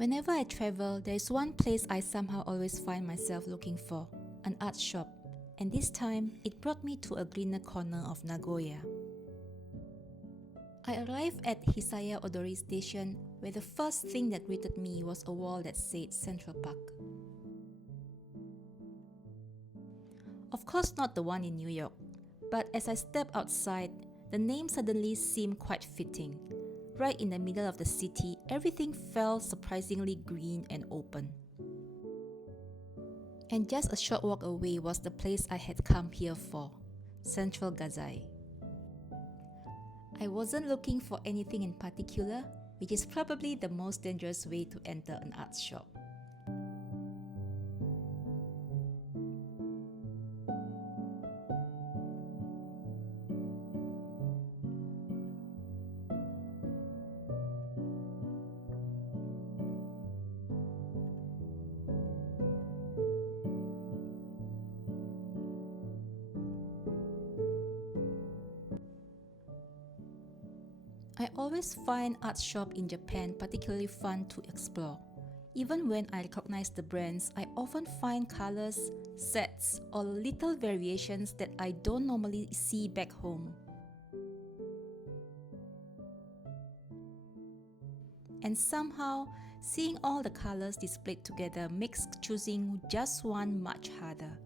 Whenever I travel, there is one place I somehow always find myself looking for, an art shop, and this time it brought me to a greener corner of Nagoya. I arrived at Hisaya-odori Station, where the first thing that greeted me was a wall that said Central Park. Of course not the one in New York, but as I stepped outside, the name suddenly seemed quite fitting. Right in the middle of the city, everything felt surprisingly green and open. And just a short walk away was the place I had come here for, Central Gazai. I wasn't looking for anything in particular, which is probably the most dangerous way to enter an art shop. I always find art shop in Japan particularly fun to explore. Even when I recognize the brands, I often find colors, sets, or little variations that I don't normally see back home. And somehow, seeing all the colors displayed together makes choosing just one much harder.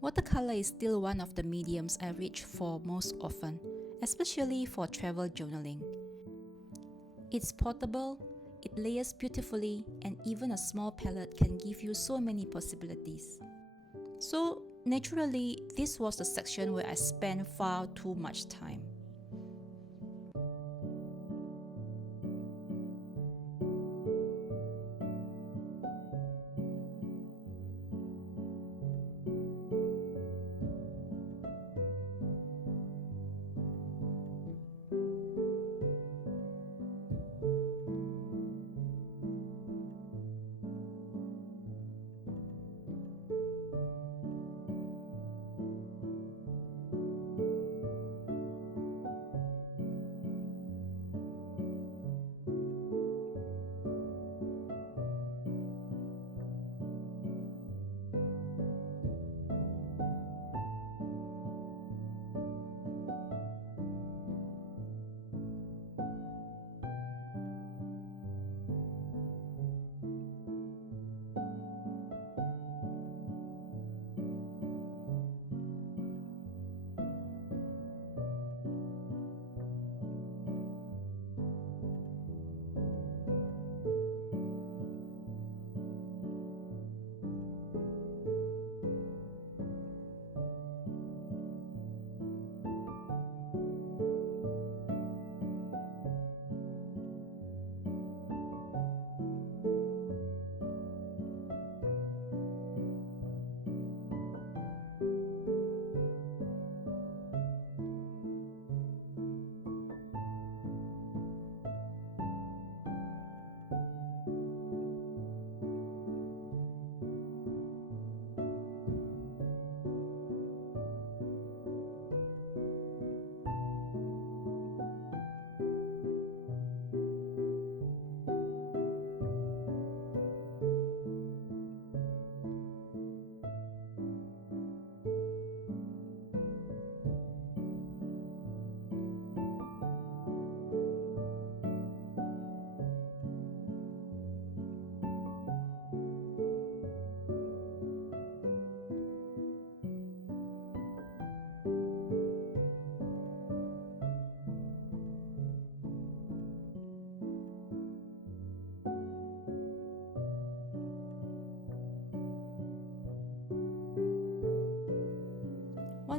Watercolor is still one of the mediums I reach for most often, especially for travel journaling. It's portable, it layers beautifully, and even a small palette can give you so many possibilities. So, naturally, this was the section where I spent far too much time.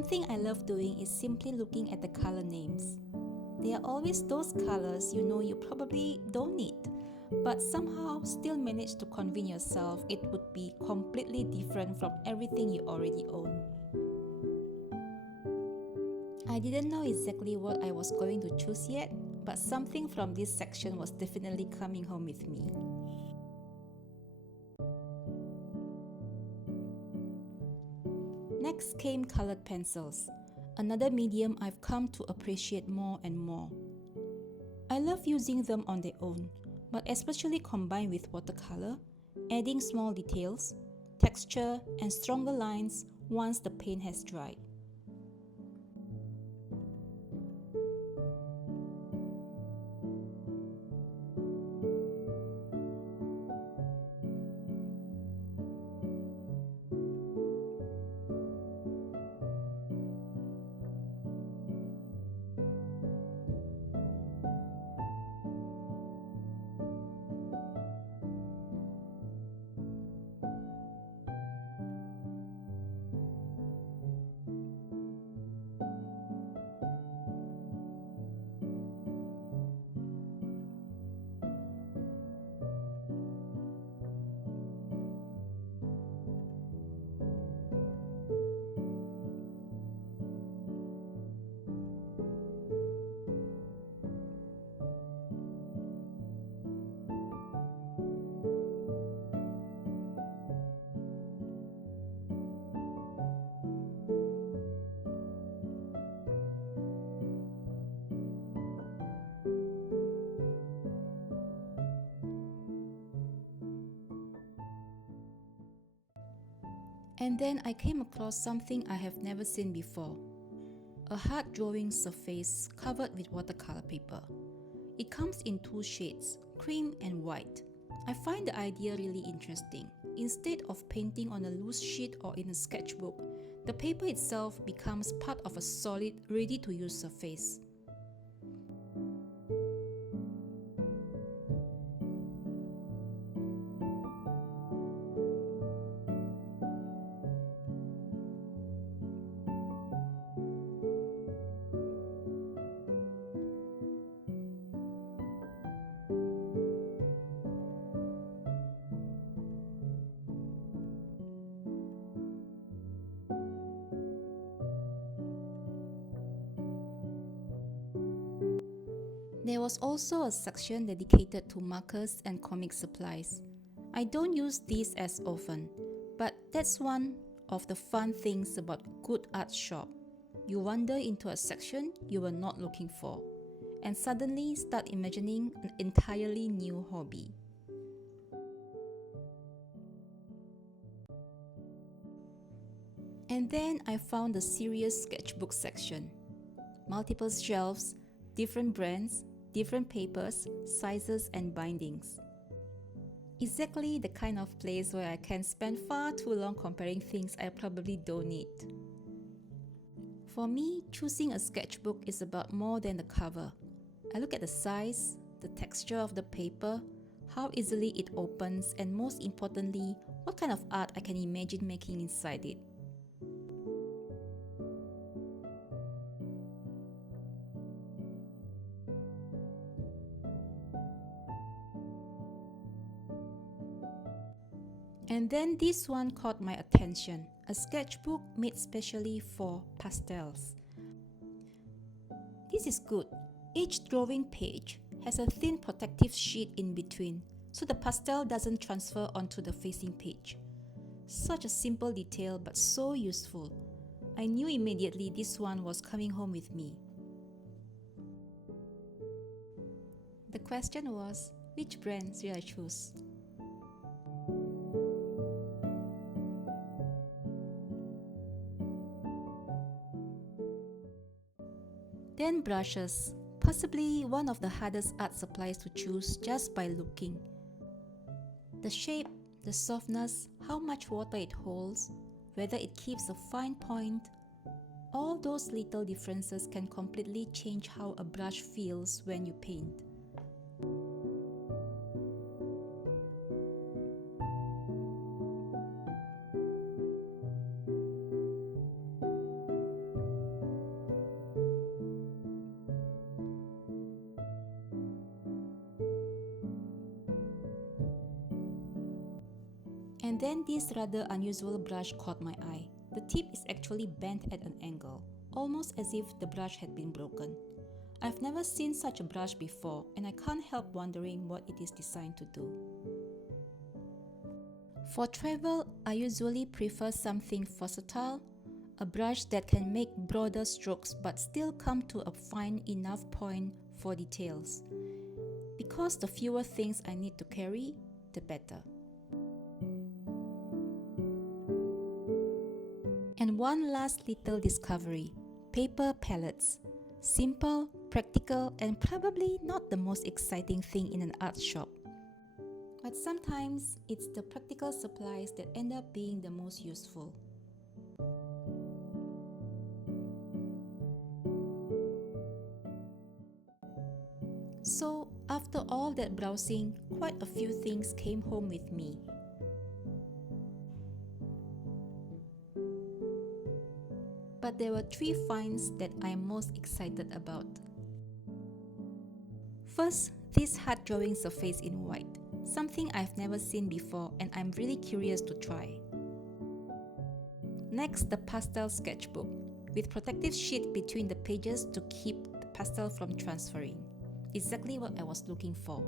thing I love doing is simply looking at the color names. There are always those colors you know you probably don't need, but somehow still manage to convince yourself it would be completely different from everything you already own. I didn't know exactly what I was going to choose yet, but something from this section was definitely coming home with me. Next came colored pencils, another medium I've come to appreciate more and more. I love using them on their own, but especially combined with watercolor, adding small details, texture, and stronger lines once the paint has dried. And then I came across something I have never seen before. A hard drawing surface covered with watercolor paper. It comes in two shades, cream and white. I find the idea really interesting. Instead of painting on a loose sheet or in a sketchbook, the paper itself becomes part of a solid, ready-to-use surface. There was also a section dedicated to markers and comic supplies. I don't use these as often, but that's one of the fun things about a good art shop. You wander into a section you were not looking for, and suddenly start imagining an entirely new hobby. And then I found the serious sketchbook section. Multiple shelves, different brands, different papers, sizes, and bindings. Exactly the kind of place where I can spend far too long comparing things I probably don't need. For me, choosing a sketchbook is about more than the cover. I look at the size, the texture of the paper, how easily it opens, and most importantly, what kind of art I can imagine making inside it. And then this one caught my attention, a sketchbook made specially for pastels. This is good. Each drawing page has a thin protective sheet in between, so the pastel doesn't transfer onto the facing page. Such a simple detail but so useful. I knew immediately this one was coming home with me. The question was, which brand should I choose? Then brushes, possibly one of the hardest art supplies to choose just by looking. The shape, the softness, how much water it holds, whether it keeps a fine point, all those little differences can completely change how a brush feels when you paint. And then this rather unusual brush caught my eye. The tip is actually bent at an angle, almost as if the brush had been broken. I've never seen such a brush before, and I can't help wondering what it is designed to do. For travel, I usually prefer something versatile, a brush that can make broader strokes but still come to a fine enough point for details. Because the fewer things I need to carry, the better. And one last little discovery: paper palettes. Simple, practical, and probably not the most exciting thing in an art shop. But sometimes it's the practical supplies that end up being the most useful. So, after all that browsing, quite a few things came home with me. But there were 3 finds that I am most excited about. First, this hard drawing surface in white, something I've never seen before and I'm really curious to try. Next, the pastel sketchbook, with protective sheet between the pages to keep the pastel from transferring. Exactly what I was looking for.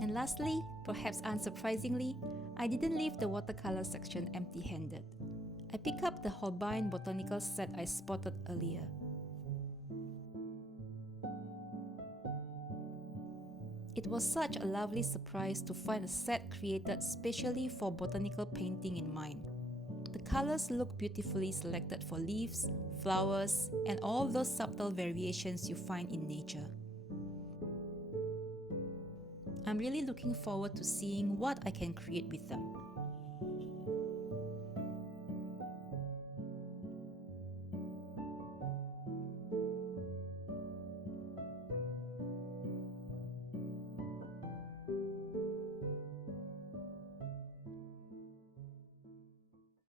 And lastly, perhaps unsurprisingly, I didn't leave the watercolor section empty-handed. I picked up the Holbein botanical set I spotted earlier. It was such a lovely surprise to find a set created specially for botanical painting in mind. The colors look beautifully selected for leaves, flowers, and all those subtle variations you find in nature. I'm really looking forward to seeing what I can create with them.